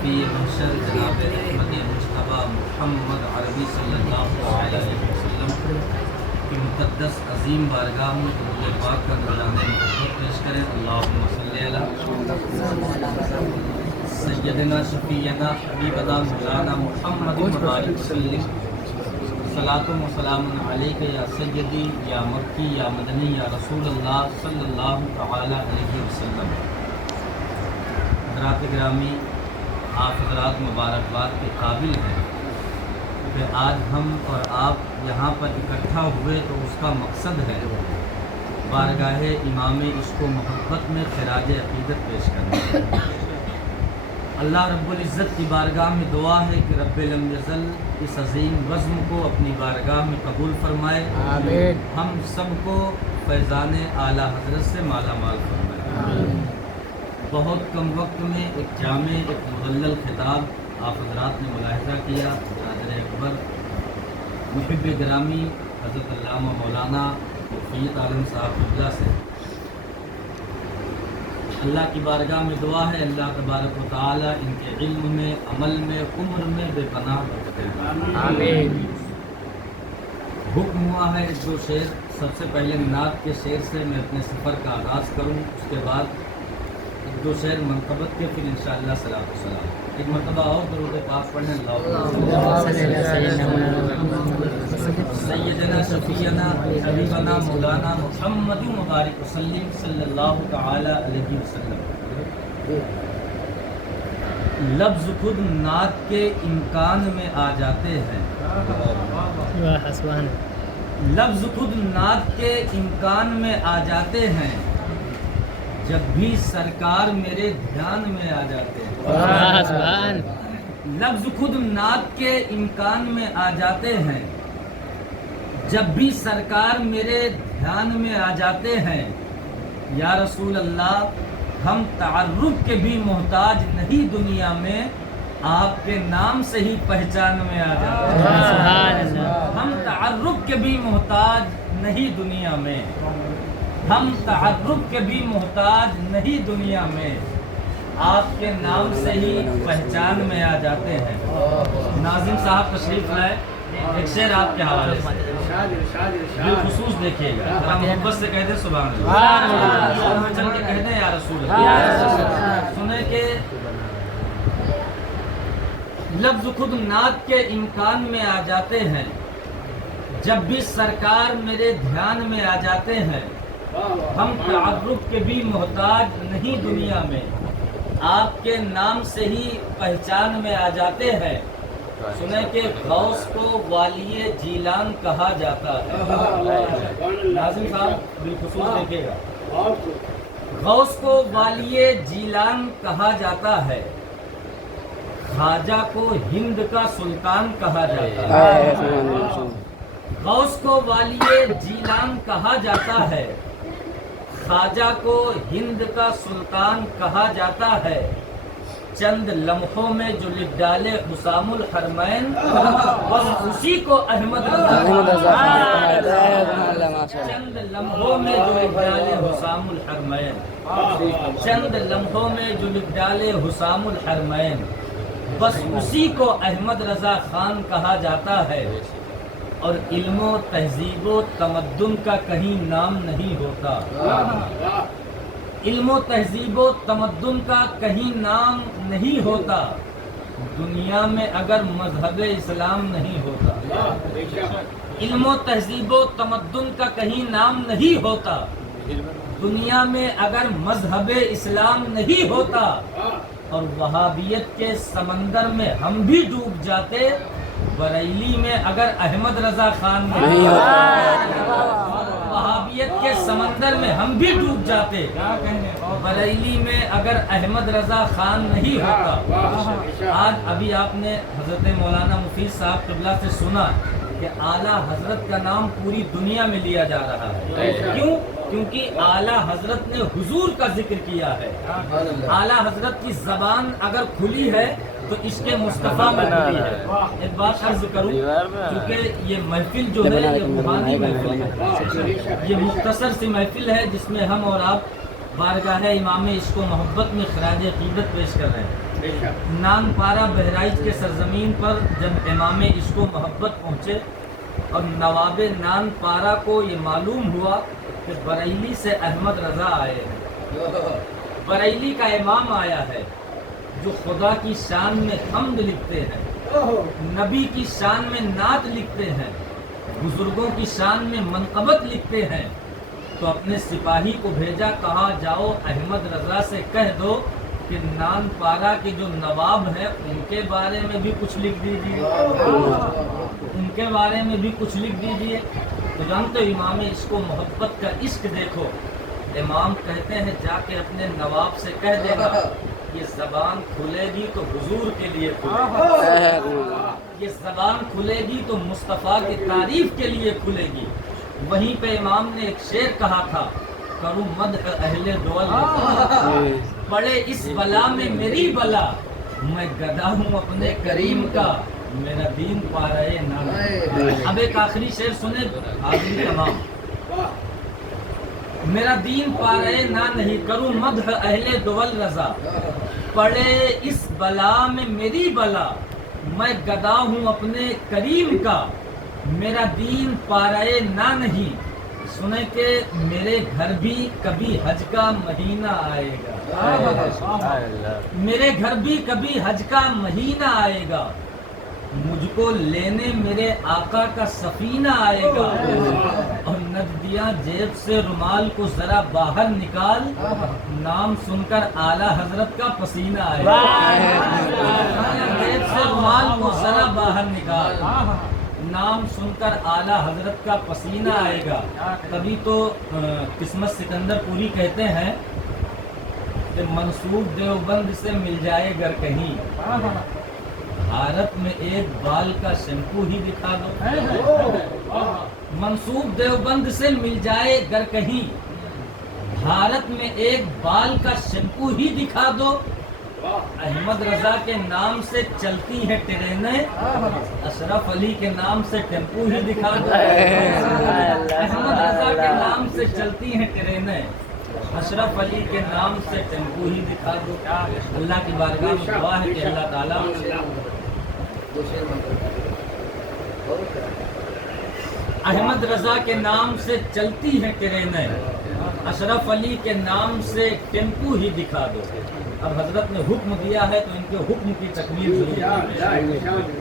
شفیع محشر جناب احمد مجتبیٰ محمد عربی صلی اللہ علیہ وسلم کی مقدس عظیم بارگاہ میں درود پاک کا نذرانِ محبت پیش کریں۔ اللہم صلی علی سیدنا شفیعنا حبیبنا مولانا محمد مبارک وسلم۔ صلاۃ و سلام علیک یا سیدی یا مکی یا مدنی یا رسول اللہ صلی اللہ تعالی علیہ وسلم۔ حضرات گرامی، آپ حضرات مبارکباد کے قابل ہیں کہ آج ہم اور آپ یہاں پر اکٹھا ہوئے تو اس کا مقصد ہے بارگاہ امام عشق و محبت میں خراج عقیدت پیش کرنا۔ اللہ رب العزت کی بارگاہ میں دعا ہے کہ رب لم یزل اس عظیم بزم کو اپنی بارگاہ میں قبول فرمائے، آمین۔ ہم سب کو فیضان اعلیٰ حضرت سے مالا مال فرمائے، آمین۔ بہت کم وقت میں ایک جامع ایک مدلل خطاب آپ حضرات نے ملاحظہ کیا۔ برادر اکبر محب گرامی حضرت علامہ مولانا مفید عالم صاحب قبلہ سے اللہ کی بارگاہ میں دعا ہے اللہ تبارک و تعالی ان کے علم میں، عمل میں، عمر میں بے پناہ برکت دے، آمین۔ حکم ہوا ہے ایک دو شعر، سب سے پہلے نعت کے شعر سے میں اپنے سفر کا آغاز کروں، اس کے بعد ایک دو شعر منقبت کے، پھر انشاءاللہ صلاۃ و سلام۔ ایک مرتبہ اور درود پاک پڑھیں، سیدنا شفیعنا حبیبنا مولانا محمد مبارک وسلم صلی اللہ تعالی علیہ وسلم۔ لفظ خود نعت کے امکان میں آ جاتے ہیں، لفظ خود نعت کے امکان میں آ جاتے ہیں، جب بھی سرکار میرے دھیان میں آ جاتے ہیں۔ لفظ خود نعت کے امکان میں آ جاتے ہیں، جب بھی سرکار میرے دھیان میں آ جاتے ہیں۔ یا رسول اللہ، ہم تعارف کے بھی محتاج نہیں دنیا میں، آپ کے نام سے ہی پہچان میں آ جاتے ہیں۔ ہم تعارف کے بھی محتاج نہیں دنیا میں، ہم تعارف کے بھی محتاج نہیں دنیا میں، آپ کے نام سے ہی پہچان میں آ جاتے ہیں۔ ناظم صاحب تشریف لائے، ایک شعر آپ کے حوالے سے بالخصوص دیکھیے گا، ذرا محبت سے کہہ دیں سبحان اللہ، چل کے کہہ دیں یا رسول اللہ۔ سنیں کہ لفظ خود نعت کے امکان میں آ جاتے ہیں، جب بھی سرکار میرے دھیان میں آ جاتے ہیں۔ ہم تعارف کے بھی محتاج نہیں دنیا میں، آپ کے نام سے ہی پہچان میں آ جاتے ہیں۔ سنیں کہ غوث کو والی جیلان کہا جاتا ہے۔ ناظم صاحب بالخصوص دیکھے گا، غوث کو والی جیلان کہا جاتا ہے، خواجہ کو ہند کا سلطان کہا جاتا ہے۔ غوث کو والی جیلان کہا جاتا ہے، خواجہ کو ہند کا سلطان کہا جاتا ہے۔ چند لمحوں میں جو لکھ ڈالے حسام الحرمین، بس اسی کو احمد رضا، چند لمحوں میں جو لکھ ڈالے حسام الحرمین، چند لمحوں میں جو لکھ ڈالے حسام الحرمین، بس اسی کو احمد رضا خان کہا جاتا ہے۔ اور علم و تہذیب و تمدن کا کہیں نام نہیں ہوتا، علم و تہذیب و تمدن کا کہیں نام نہیں ہوتا، دنیا میں اگر مذہب اسلام نہیں ہوتا۔ علم و تہذیب و تمدن کا کہیں نام نہیں ہوتا، دنیا میں اگر مذہب اسلام نہیں ہوتا، اور وہابیت کے سمندر میں ہم بھی ڈوب جاتے، بریلی میں اگر احمد رضا خان نہیں ہوتا، وہابیت کے سمندر میں ہم بھی ڈوب جاتے، بریلی میں اگر احمد رضا خان نہیں ہوتا۔ آج ابھی آپ نے حضرت مولانا مفید صاحب قبلہ سے سنا کہ اعلیٰ حضرت کا نام پوری دنیا میں لیا جا رہا ہے۔ کیوں؟ کیونکہ اعلیٰ حضرت نے حضور کا ذکر کیا ہے۔ اعلیٰ حضرت کی زبان اگر کھلی ہے تو عشق مصطفیٰ میں کھلی ہے۔ ایک بات عرض کروں، کیونکہ یہ محفل جو ہے یہ روحانی محفل ہے، یہ مختصر سی محفل ہے جس میں ہم اور آپ بارگاہ امام عشق و محبت میں خراج عقیدت پیش کر رہے ہیں۔ نان پارا بہرائچ کے سرزمین پر جب امام عشق و محبت پہنچے اور نواب نان پارا کو یہ معلوم ہوا کہ بریلی سے احمد رضا آئے ہیں، بریلی کا امام آیا ہے جو خدا کی شان میں حمد لکھتے ہیں، نبی کی شان میں نعت لکھتے ہیں، بزرگوں کی شان میں منقبت لکھتے ہیں، تو اپنے سپاہی کو بھیجا، کہا جاؤ احمد رضا سے کہہ دو کہ نان پارا کے جو نواب ہیں ان کے بارے میں بھی کچھ لکھ دیجیے، ان کے بارے میں بھی کچھ لکھ دیجیے۔ تو جانتے ہو امام عشق و محبت کا عشق دیکھو، امام کہتے ہیں جا کے اپنے نواب سے کہہ دے گا یہ زبان کھلے گی تو حضور کے لیے کھلے گی، یہ زبان کھلے گی تو مصطفیٰ کی تعریف کے لیے کھلے گی۔ وہیں پہ امام نے ایک شعر کہا تھا، کروں مدح اہل دول، پڑے اس بلا میں میری بلا، میں گدا ہوں اپنے کریم کا، میرا دین پا رہے نہ۔ اب ایک آخری شعر سنے آخری تمام، میرا دین پا رہے نہ نہیں، کروں مدح اہل دول رضا، پڑے اس بلا میں میری بلا، میں گدا ہوں اپنے کریم کا، میرا دین پا رہے نہ نہیں۔ سنے کہ میرے گھر بھی کبھی حج کا مہینہ آئے گا، میرے گھر بھی کبھی حج کا مہینہ آئے گا، مجھ کو لینے میرے آقا کا سفینہ آئے گا، اور نجدیاں جیب سے رومال کو ذرا باہر نکال، نام سن کر اعلیٰ حضرت کا پسینہ آئے گا، جیب سے رومال کو ذرا باہر نکال، نام سن کر اعلیٰ حضرت کا پسینہ آئے گا۔ تبھی تو قسمت سکندر پوری کہتے ہیں کہ منصوب دیوبند سے مل جائے گر کہیں، بھارت میں ایک بال کا شیمپو ہی دکھا دو، منصوب دیوبند سے مل جائے گر کہیں، بھارت میں ایک بال کا شیمپو ہی دکھا دو، احمد رضا کے نام سے چلتی ہے ٹرینیں، اشرف علی کے نام سے ٹیمپو ہی دکھا دو، احمد رضا کے نام سے چلتی ہیں ٹرینیں، اشرف علی کے نام سے ٹیمپو ہی دکھا دو۔ اللہ کی بارگاہ میں دعا ہے کہ اللہ تعالیٰ احمد رضا کے نام سے چلتی ہیں ٹرینیں، اشرف علی کے نام سے ٹیمپو ہی دکھا دو۔ اب حضرت نے حکم دیا ہے تو ان کے حکم کی تکمیل ضرور ہے،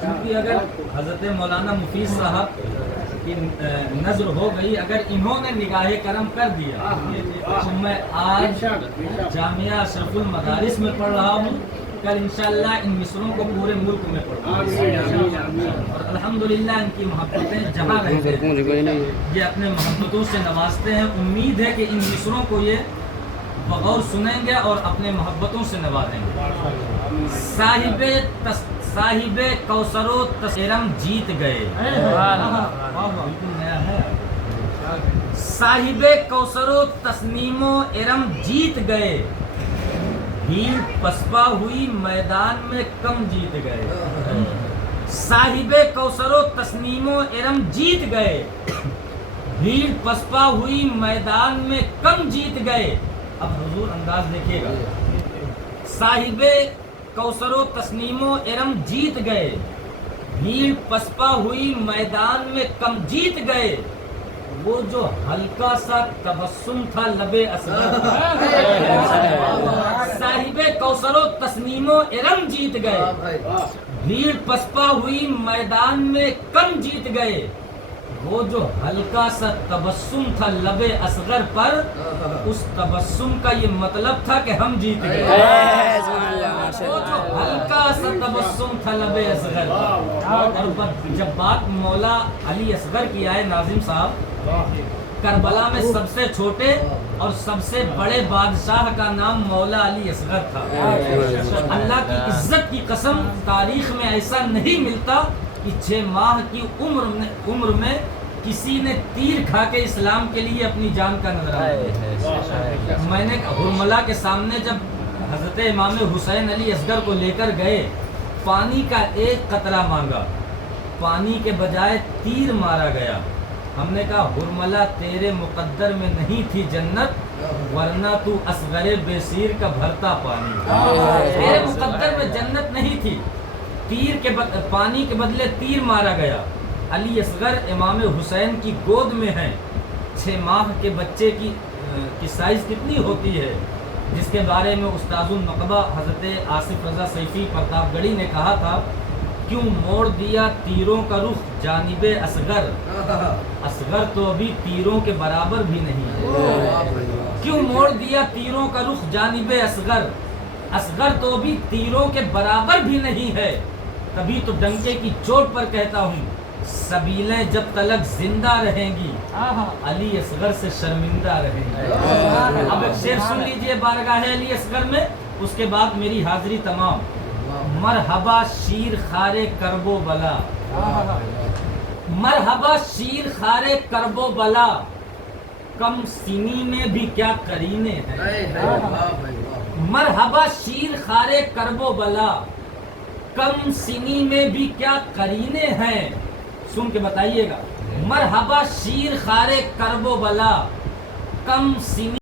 کیونکہ اگر حضرت مولانا مفید صاحب کی نظر ہو گئی، اگر انہوں نے نگاہ کرم کر دیا تو میں آج جامعہ اشرف المدارس میں پڑھ رہا ہوں، کل انشاءاللہ ان مصروں کو پورے ملک میں پڑھوں، اور الحمدللہ ان کی محبتیں جہاں رہتے ہیں یہ اپنے محبتوں سے نوازتے ہیں۔ امید ہے کہ ان مصروں کو یہ بغور سنیں گے اور اپنے محبتوں سے نوازیں گے۔ صاحب کوثر و ارم جیت گئے، بالکل نیا ہے، صاحب کوثر و تسنیم و ارم جیت گئے، بھیڑ پسپا ہوئی میدان میں کم جیت گئے، صاحب کوثر و تسنیم و ارم جیت گئے، بھیڑ پسپا ہوئی میدان میں کم جیت گئے۔ اب حضور انداز دیکھیے گا، صاحب کوثر و تسنیم و ارم جیت گئے، بھیڑ پسپا ہوئی میدان میں کم جیت گئے، وہ جو ہلکا سا تبسم تھا لب اصغر، صاحب کوثر و تسنیم و ارم جیت گئے، بھیڑ پسپا ہوئی میدان میں کم جیت گئے، وہ جو ہلکا سا تبسم تھا لب اصغر پر، اس تبسم کا یہ مطلب تھا کہ ہم جیت گئے، وہ جو ہلکا سا تبسم تھا لب اصغر پر۔ اور جب بات مولا علی اصغر کی آئے ناظم صاحب، کربلا میں سب سے چھوٹے اور سب سے بڑے بادشاہ کا نام مولا علی اصغر تھا۔ اللہ کی عزت کی قسم تاریخ میں ایسا نہیں ملتا کہ 6 ماہ کی عمر میں کسی نے تیر کھا کے اسلام کے لیے اپنی جان کا نذرانہ دیا۔ میں نے ہرملا کے سامنے جب حضرت امام حسین علی اصغر کو لے کر گئے، پانی کا ایک قطرہ مانگا، پانی کے بجائے تیر مارا گیا۔ ہم نے کہا ہرملا تیرے مقدر میں نہیں تھی جنت، ورنہ تو اصغر بے کا بھرتا پانی. میرے مقدر میں جنت نہیں تھی. پانی کے بدلے تیر مارا گیا. علی اصغر امام حسین کی گود میں ہیں. 6 ماہ کے بچے کی سائز کتنی ہوتی ہے، جس کے بارے میں استاذ النقبہ حضرت آصف رضا سیفی پرتاپ گڑھی نے کہا تھا، کیوں موڑ دیا تیروں کا رخ جانب اصغر، اصغر تو ابھی تیروں کے برابر بھی نہیں ہے. کیوں موڑ دیا تیروں کا رخ جانب اصغر، اصغر تو ابھی تیروں کے برابر بھی نہیں ہے. تبھی تو ڈنکے کی چوٹ پر کہتا ہوں، سبیلیں جب تلک زندہ رہیں گی علی اصغر سے شرمندہ رہیں گی. اب ایک شعر سن لیجئے بارگاہ علی اصغر میں، اس کے بعد میری حاضری تمام. مرحبا شیر خار کرب و بلا، مرحبا شیر خار کرب و بلا، کم سینی میں بھی کیا قرینے ہیں. مرحبا شیر خار کرب و بلا، کم سینی میں بھی کیا قرینے ہیں. سن کے بتائیے گا. مرحبا شیر خار کرب و بلا، کم سینی